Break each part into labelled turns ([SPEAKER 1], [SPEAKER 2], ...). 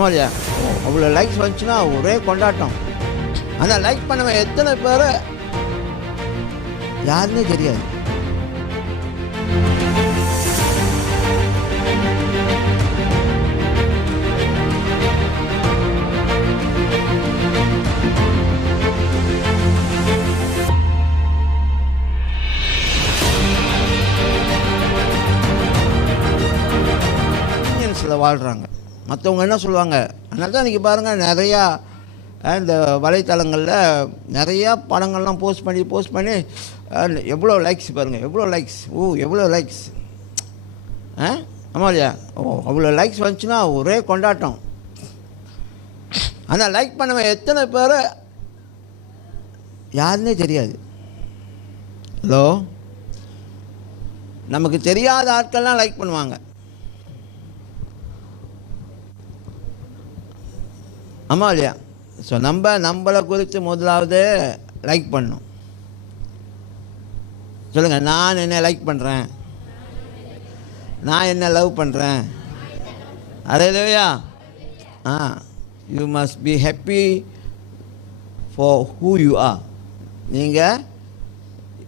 [SPEAKER 1] மாதிரியா இல்லையா அவ்வளோ லைக்ஸ் வந்துச்சுன்னா ஒரே கொண்டாட்டம். அந்த லைக் பண்ணவன் எத்தனை பேர்? யாருன்னே தெரியாது. வாழ்கிறாங்க மற்றவங்க என்ன சொல்லுவாங்க? அதனால தான் இன்றைக்கி பாருங்கள் நிறையா இந்த வலைத்தளங்களில் நிறையா படங்கள்லாம் போஸ்ட் பண்ணி போஸ்ட் பண்ணி எவ்வளோ லைக்ஸ் பாருங்கள் எவ்வளோ லைக்ஸ் ஓ எவ்வளோ லைக்ஸ் ஆ ஆமாம் இல்லையா? ஓ அவ்வளோ லைக்ஸ் வந்துச்சுன்னா ஒரே கொண்டாட்டம். ஆனால் லைக் பண்ணவன் எத்தனை பேர்? யாருன்னே தெரியாது. ஹலோ நமக்கு தெரியாத ஆட்கள்லாம் லைக் பண்ணுவாங்க. ஆமாம் இல்லையா? ஸோ நம்ம நம்மளை குறித்து முதலாவது லைக் பண்ணணும். சொல்லுங்கள் நான் என்ன லைக் பண்ணுறேன் நான் என்ன லவ் பண்ணுறேன் அதே இல்லையா? ஆ you must be happy for who you are நீங்கள்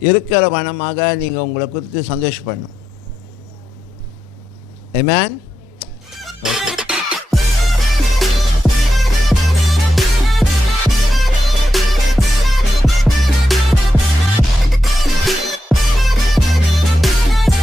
[SPEAKER 1] இருக்கிற வனமாக நீங்கள் உங்களை குறித்து சந்தோஷப்படணும். ஏமேன்